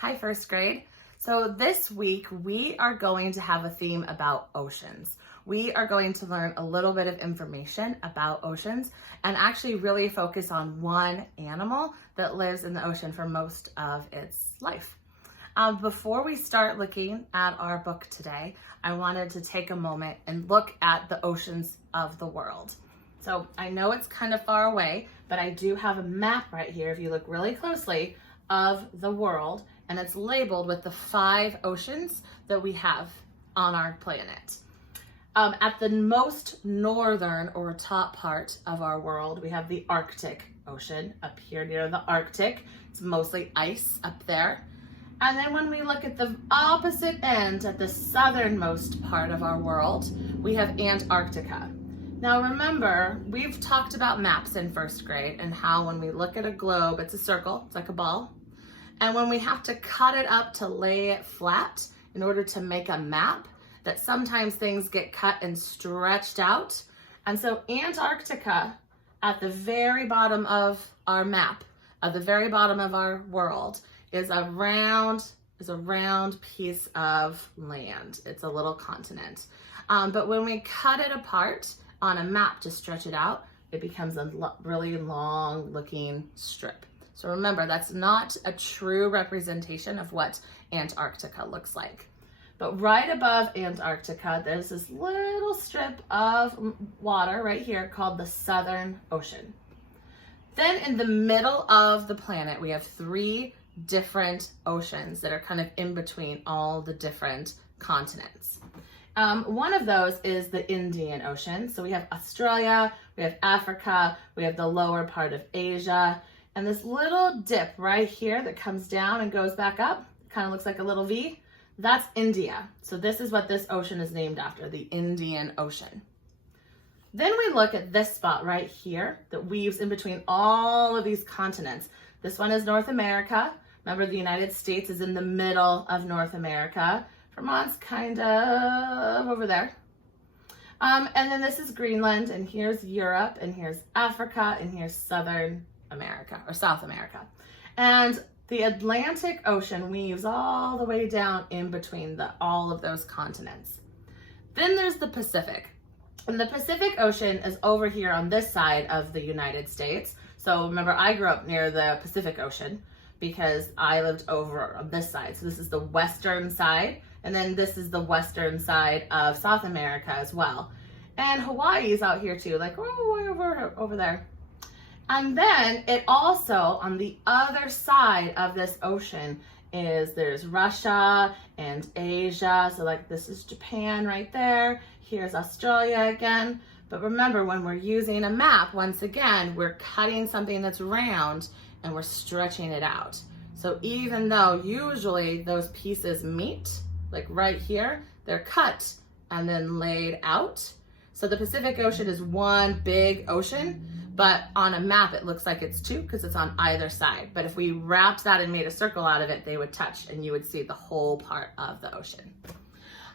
Hi, first grade. So this week we are going to have a theme about oceans. We are going to learn a little bit of information about oceans and actually really focus on one animal that lives in the ocean for most of its life. Before we start looking at our book today, I wanted to take a moment and look at the oceans of the world. So I know it's kind of far away, but I do have a map right here, if you look really closely, of the world, and it's labeled with the 5 oceans that we have on our planet. At the most northern or top part of our world, we have the Arctic Ocean up here near the Arctic. It's mostly ice up there. And then when we look at the opposite end, at the southernmost part of our world, we have Antarctica. Now remember, we've talked about maps in first grade and how when we look at a globe, it's a circle, it's like a ball. And when we have to cut it up to lay it flat in order to make a map, that sometimes things get cut and stretched out. And so Antarctica, at the very bottom of our map, at the very bottom of our world, is a round piece of land. It's a little continent. But when we cut it apart on a map to stretch it out, it becomes a really long looking strip. So remember, that's not a true representation of what Antarctica looks like. But right above Antarctica, there's this little strip of water right here called the Southern Ocean. Then in the middle of the planet, we have 3 different oceans that are kind of in between all the different continents. One of those is the Indian Ocean. So we have Australia, we have Africa, we have the lower part of Asia, and this little dip right here that comes down and goes back up, kind of looks like a little V, that's India. So this is what this ocean is named after, the Indian Ocean. Then we look at this spot right here that weaves in between all of these continents. This one is North America. Remember, the United States is in the middle of North America. Vermont's kind of over there. And then this is Greenland, and here's Europe, and here's Africa, and here's Southern America, or South America. And the Atlantic Ocean weaves all the way down in between all of those continents. Then there's the Pacific. And the Pacific Ocean is over here on this side of the United States. So remember, I grew up near the Pacific Ocean because I lived over on this side. So this is the western side, and then this is the western side of South America as well. And Hawaii is out here too, like way over there. And then it also, on the other side of this ocean, there's Russia and Asia. So like this is Japan right there. Here's Australia again. But remember, when we're using a map, once again, we're cutting something that's round and we're stretching it out. So even though usually those pieces meet, like right here, they're cut and then laid out. So the Pacific Ocean is one big ocean, but on a map it looks like it's 2 because it's on either side. But if we wrapped that and made a circle out of it, they would touch and you would see the whole part of the ocean.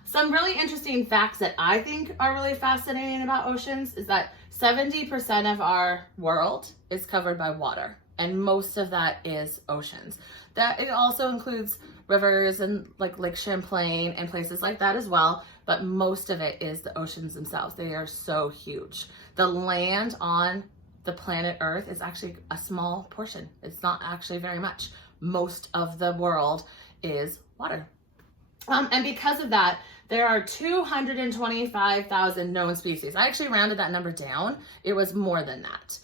Some really interesting facts that I think are really fascinating about oceans is that 70% of our world is covered by water, and most of that is oceans. That it also includes rivers and like Lake Champlain and places like that as well, but most of it is the oceans themselves. They are so huge. The land on the planet Earth is actually a small portion. It's not actually very much. Most of the world is water. And because of that, there are 225,000 known species. I actually rounded that number down. It was more than that.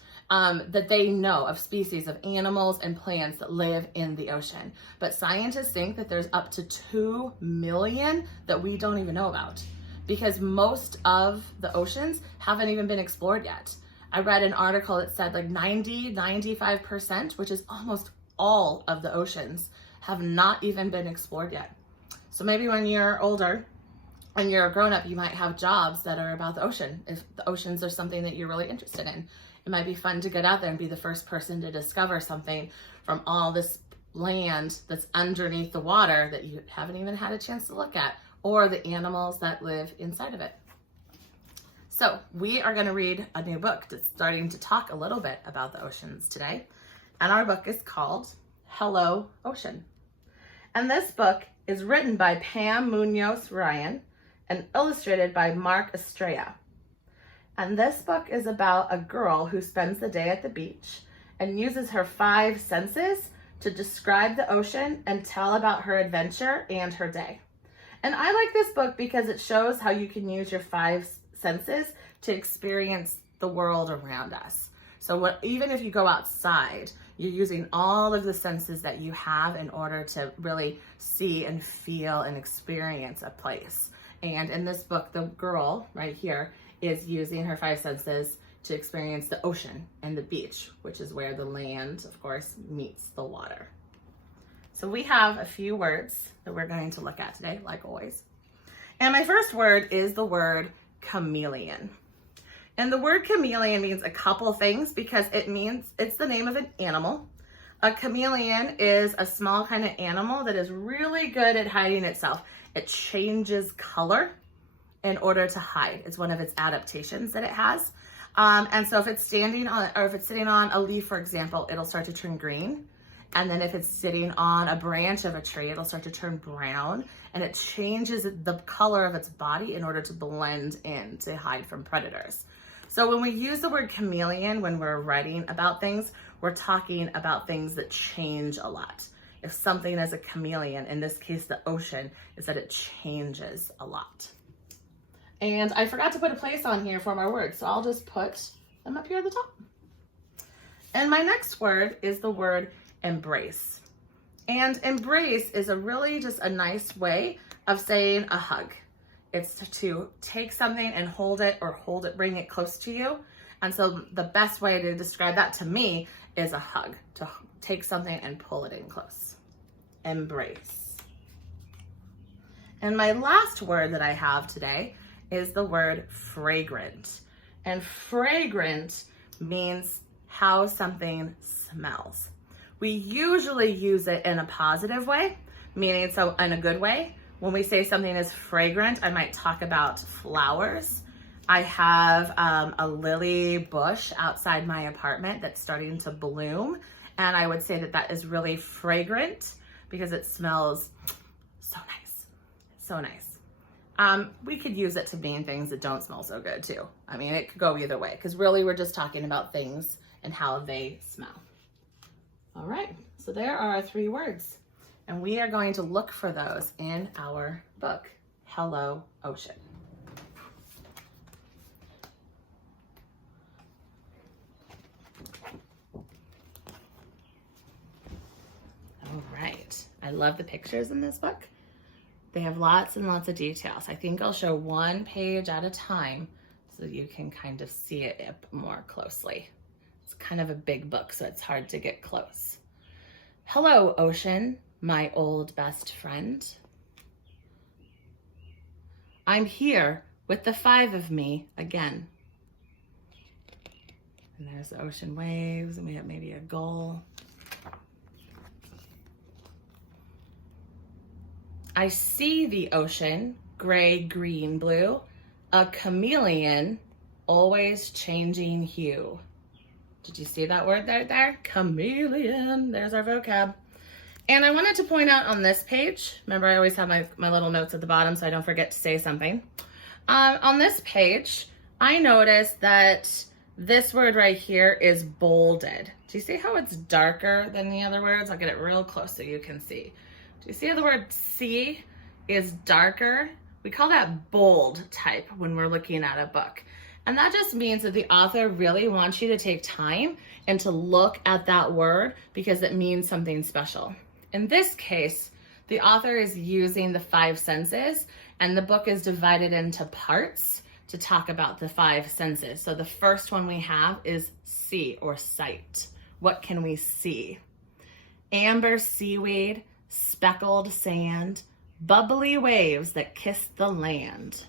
That they know of species of animals and plants that live in the ocean. But scientists think that there's up to 2 million that we don't even know about, because most of the oceans haven't even been explored yet. I read an article that said like 95%, which is almost all of the oceans, have not even been explored yet. So maybe when you're older and you're a grown-up, you might have jobs that are about the ocean. If the oceans are something that you're really interested in, it might be fun to get out there and be the first person to discover something from all this land that's underneath the water that you haven't even had a chance to look at, or the animals that live inside of it. So we are going to read a new book that's starting to talk a little bit about the oceans today. And our book is called Hello Ocean. And this book is written by Pam Munoz Ryan and illustrated by Mark Estrella. And this book is about a girl who spends the day at the beach and uses her 5 senses to describe the ocean and tell about her adventure and her day. And I like this book because it shows how you can use your 5 senses to experience the world around us. So even if you go outside, you're using all of the senses that you have in order to really see and feel and experience a place. And in this book, the girl right here is using her 5 senses to experience the ocean and the beach, which is where the land, of course, meets the water. So we have a few words that we're going to look at today, like always. And my first word is the word chameleon. And the word chameleon means a couple things because it's the name of an animal. A chameleon is a small kind of animal that is really good at hiding itself. It changes color in order to hide. It's one of its adaptations that it has. And so if it's standing on, or if it's sitting on a leaf, for example, it'll start to turn green. And then if it's sitting on a branch of a tree, it'll start to turn brown, and it changes the color of its body in order to blend in to hide from predators. So when we use the word chameleon, when we're writing about things, we're talking about things that change a lot. If something is a chameleon, in this case, the ocean, is that it changes a lot. And I forgot to put a place on here for my words, so I'll just put them up here at the top. And my next word is the word embrace. And embrace is really just a nice way of saying a hug. It's to take something and hold it, bring it close to you. And so the best way to describe that to me is a hug, to take something and pull it in close. Embrace. And my last word that I have today is the word fragrant. And fragrant means how something smells. We usually use it in a positive way, meaning so in a good way. When we say something is fragrant, I might talk about flowers. I have a lily bush outside my apartment that's starting to bloom. And I would say that that is really fragrant because it smells so nice, so nice. We could use it to mean things that don't smell so good too. I mean, it could go either way because really we're just talking about things and how they smell. All right, so there are our 3 words, and we are going to look for those in our book, Hello Ocean. All right, I love the pictures in this book. They have lots and lots of details. I think I'll show 1 page at a time so you can kind of see it up more closely. It's kind of a big book, so it's hard to get close. Hello, ocean, my old best friend. I'm here with the 5 of me again. And there's the ocean waves, and we have maybe a gull. I see the ocean, gray, green, blue, a chameleon, always changing hue. Did you see that word there? Chameleon, there's our vocab. And I wanted to point out on this page, remember I always have my little notes at the bottom so I don't forget to say something. On this page, I noticed that this word right here is bolded. Do you see how it's darker than the other words? I'll get it real close so you can see. Do you see how the word see is darker? We call that bold type when we're looking at a book. And that just means that the author really wants you to take time and to look at that word because it means something special. In this case, the author is using the 5 senses, and the book is divided into parts to talk about the 5 senses. So the first one we have is see or sight. What can we see? Amber seaweed, speckled sand, bubbly waves that kiss the land.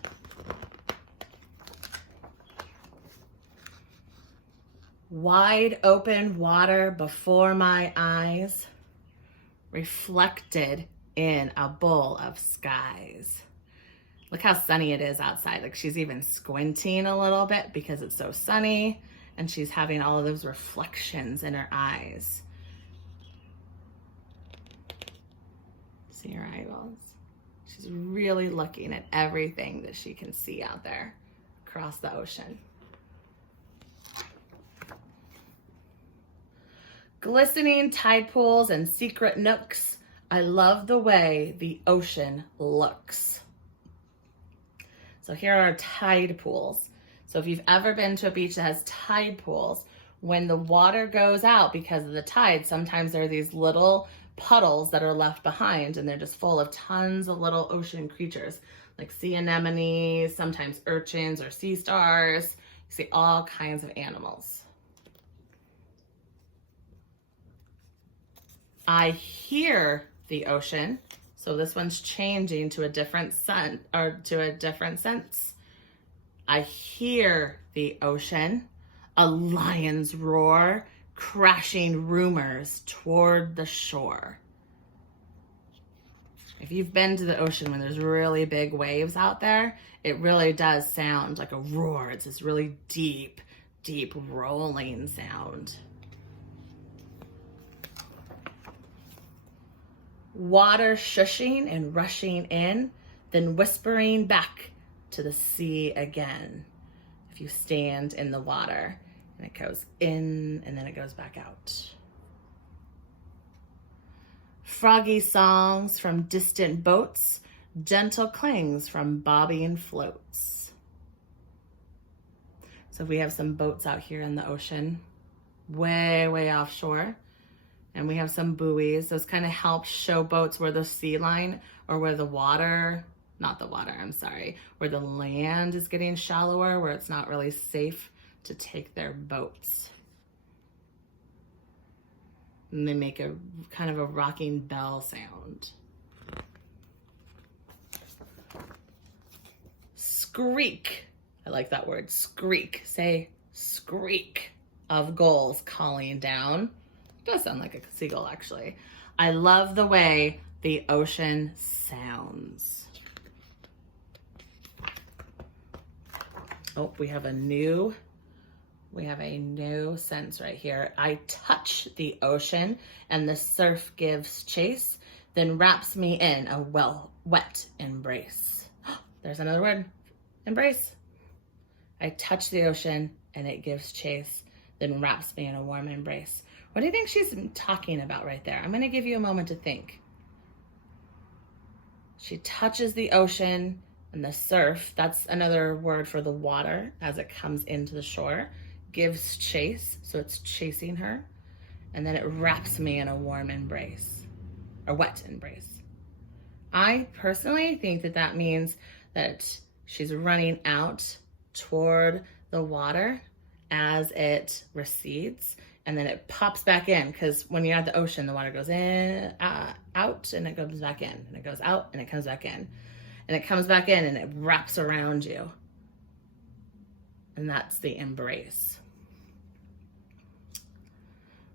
Wide open water before my eyes, reflected in a bowl of skies. Look how sunny it is outside. Like she's even squinting a little bit because it's so sunny, and she's having all of those reflections in her eyes. See her eyeballs? She's really looking at everything that she can see out there across the ocean. Glistening tide pools and secret nooks. I love the way the ocean looks. So here are tide pools. So if you've ever been to a beach that has tide pools, when the water goes out because of the tide, sometimes there are these little puddles that are left behind, and they're just full of tons of little ocean creatures like sea anemones, sometimes urchins or sea stars. You see all kinds of animals. I hear the ocean. So this one's changing to a different sense. I hear the ocean, a lion's roar, crashing rumors toward the shore. If you've been to the ocean when there's really big waves out there, it really does sound like a roar. It's this really deep, deep rolling sound. Water shushing and rushing in, then whispering back to the sea again. If you stand in the water, and it goes in and then it goes back out. Froggy songs from distant boats, gentle clings from bobbing floats. So we have some boats out here in the ocean, way, way offshore. And we have some buoys. Those kind of help show boats where the sea line or where the water, not the water, I'm sorry, where the land is getting shallower, where it's not really safe to take their boats. And they make a kind of a rocking bell sound. Skreek. I like that word, skreek. Say skreek of gulls calling down. It does sound like a seagull, actually. I love the way the ocean sounds. Oh, we have a new sentence right here. I touch the ocean and the surf gives chase, then wraps me in a wet embrace. There's another word, embrace. I touch the ocean and it gives chase, then wraps me in a warm embrace. What do you think she's talking about right there? I'm going to give you a moment to think. She touches the ocean and the surf, that's another word for the water as it comes into the shore, gives chase, so it's chasing her, and then it wraps me in a warm embrace, a wet embrace. I personally think that that means that she's running out toward the water as it recedes, and then it pops back in, because when you're at the ocean, the water goes in, out, and it goes back in, and it goes out, and it comes back in, and it comes back in, and it wraps around you. And that's the embrace.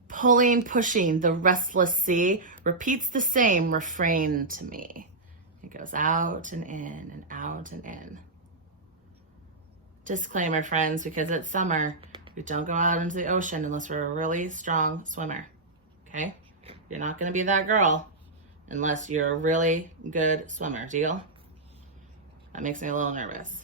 Pulling, pushing, the restless sea repeats the same refrain to me. It goes out and in and out and in. Disclaimer, friends, because it's summer, we don't go out into the ocean unless we're a really strong swimmer, okay? You're not gonna be that girl unless you're a really good swimmer, deal? That makes me a little nervous.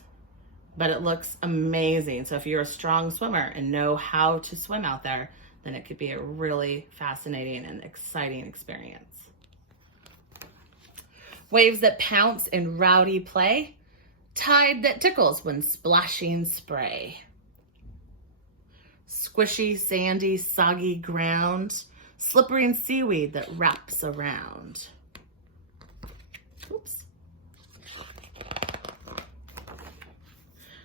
But it looks amazing. So if you're a strong swimmer and know how to swim out there, then it could be a really fascinating and exciting experience. Waves that pounce in rowdy play, tide that tickles when splashing spray. Squishy, sandy, soggy ground, slippery seaweed that wraps around. Oops.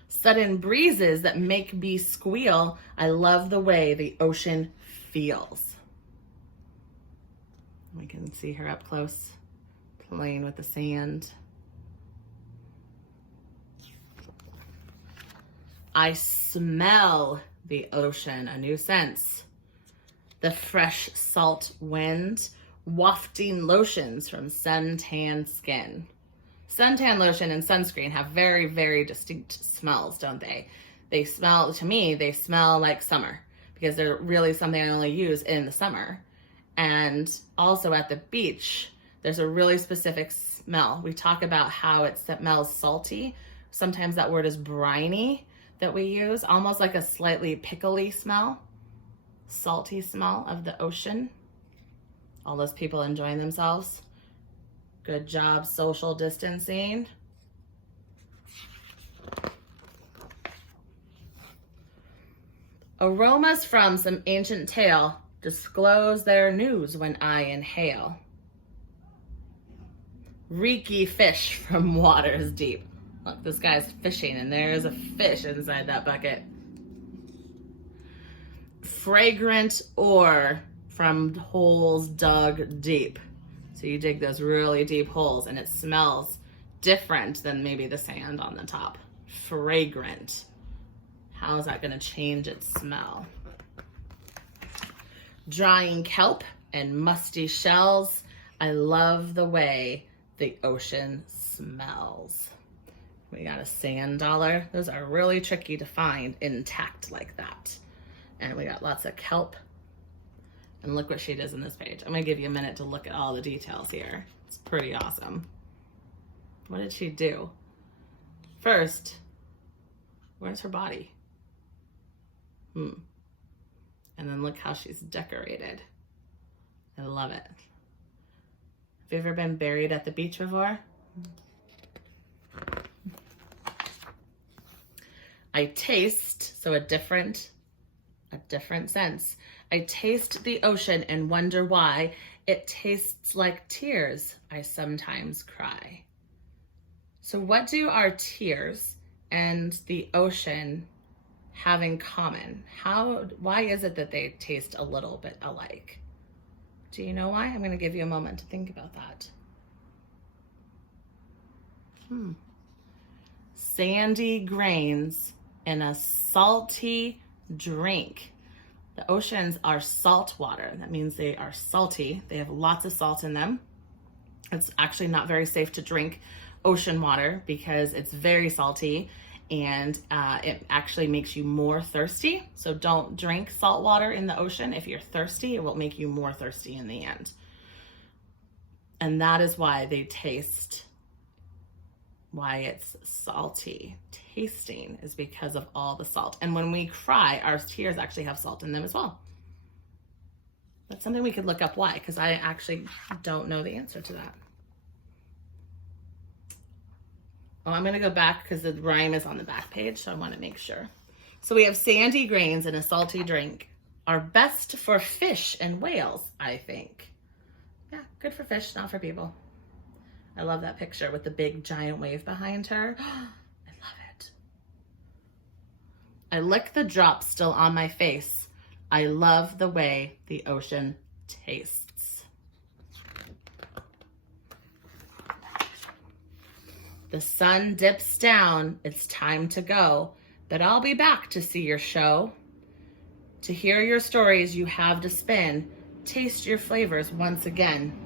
Sudden breezes that make me squeal. I love the way the ocean feels. We can see her up close, playing with the sand. I smell the ocean, a new sense. The fresh salt wind, wafting lotions from suntan skin. Suntan lotion and sunscreen have very, very distinct smells, don't they? They smell, to me, they smell like summer because they're really something I only use in the summer. And also at the beach, There's a really specific smell. We talk about how it smells salty. Sometimes that word is briny that we use, almost like a slightly pickly smell, salty smell of the ocean. All those people enjoying themselves. Good job social distancing. Aromas from some ancient tale disclose their news when I inhale. Reeky fish from waters deep. Look, this guy's fishing and there's a fish inside that bucket. Fragrant ore from holes dug deep. So you dig those really deep holes and it smells different than maybe the sand on the top. Fragrant. How is that going to change its smell? Drying kelp and musty shells. I love the way the ocean smells. We got a sand dollar. Those are really tricky to find intact like that. And we got lots of kelp. And look what she does in this page. I'm going to give you a minute to look at all the details here. It's pretty awesome. What did she do? First, where's her body? And then look how she's decorated. I love it. Have you ever been buried at the beach before? I taste, so a different sense. I taste the ocean and wonder why it tastes like tears I sometimes cry. So what do our tears and the ocean have in common? Why is it that they taste a little bit alike? Do you know why? I'm going to give you a moment to think about that. Sandy grains in a salty drink. The oceans are salt water. That means they are salty. They have lots of salt in them. It's actually not very safe to drink ocean water because it's very salty and it actually makes you more thirsty. So don't drink salt water in the ocean. If you're thirsty, it will make you more thirsty in the end. And that is why they taste, why it's salty. Tasting is because of all the salt. And when we cry, our tears actually have salt in them as well. That's something we could look up why, because I actually don't know the answer to that. Oh, I'm going to go back because the rhyme is on the back page, so I want to make sure. So we have sandy grains in a salty drink are best for fish and whales, I think. Yeah, good for fish, not for people. I love that picture with the big giant wave behind her. I love it. I lick the drops still on my face. I love the way the ocean tastes. The sun dips down, it's time to go, but I'll be back to see your show. To hear your stories you have to spin, taste your flavors once again.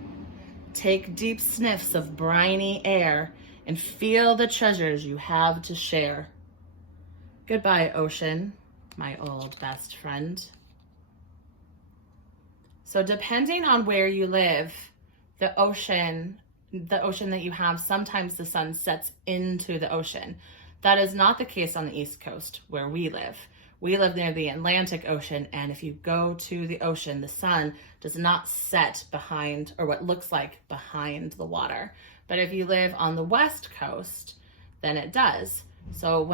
Take deep sniffs of briny air and feel the treasures you have to share. Goodbye, ocean, my old best friend. So depending on where you live, the ocean that you have, sometimes the sun sets into the ocean. That is not the case on the East Coast where we live. We live near the Atlantic Ocean, and if you go to the ocean, the sun does not set behind, or what looks like behind the water. But if you live on the West Coast, then it does. So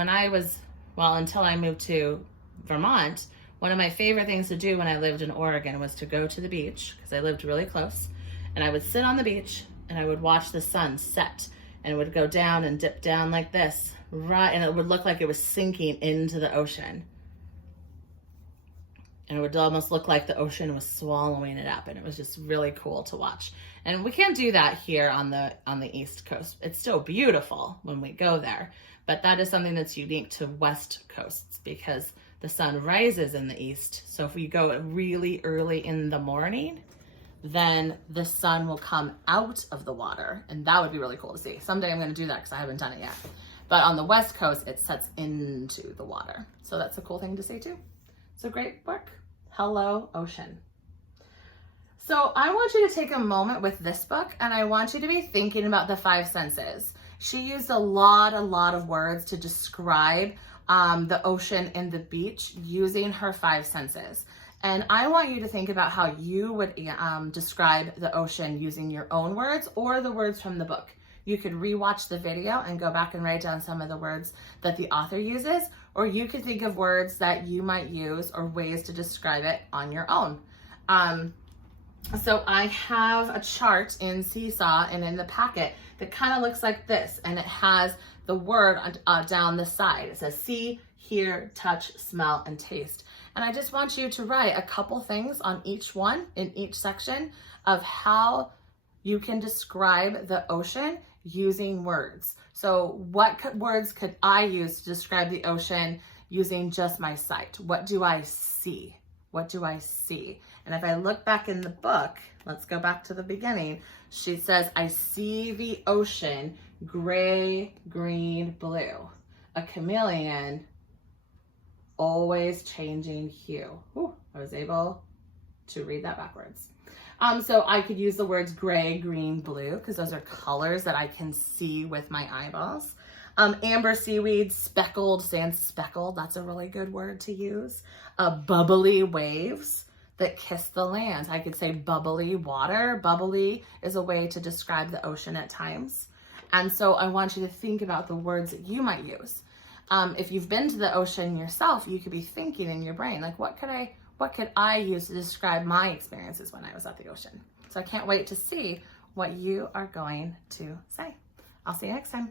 until I moved to Vermont, one of my favorite things to do when I lived in Oregon was to go to the beach, because I lived really close, and I would sit on the beach and I would watch the sun set, and it would go down and dip down like this, right, and it would look like it was sinking into the ocean. And it would almost look like the ocean was swallowing it up, and it was just really cool to watch. And we can't do that here on the East Coast. It's still beautiful when we go there, but that is something that's unique to West Coasts because the sun rises in the east. So if we go really early in the morning, then the sun will come out of the water, and that would be really cool to see. Someday I'm going to do that because I haven't done it yet. But on the West Coast, it sets into the water. So that's a cool thing to see too. So great work. Hello, ocean. So I want you to take a moment with this book, and I want you to be thinking about the five senses. She used a lot of words to describe the ocean and the beach using her five senses. And I want you to think about how you would describe the ocean using your own words or the words from the book. You could rewatch the video and go back and write down some of the words that the author uses, or you could think of words that you might use or ways to describe it on your own. So I have a chart in Seesaw and in the packet that kind of looks like this, and it has the word down the side. It says see, hear, touch, smell, and taste. And I just want you to write a couple things on each one in each section of how you can describe the ocean using words. So what words could I use to describe the ocean using just my sight? What do I see? What do I see? And if I look back in the book, let's go back to the beginning. She says, I see the ocean, gray, green, blue. A chameleon, always changing hue. Ooh, I was able to read that backwards. So I could use the words gray, green, blue, because those are colors that I can see with my eyeballs. Amber seaweed, speckled, sand speckled, that's a really good word to use. Bubbly waves that kiss the land. I could say bubbly water. Bubbly is a way to describe the ocean at times. And so I want you to think about the words that you might use. If you've been to the ocean yourself, you could be thinking in your brain, like, what could I use to describe my experiences when I was at the ocean? So I can't wait to see what you are going to say. I'll see you next time.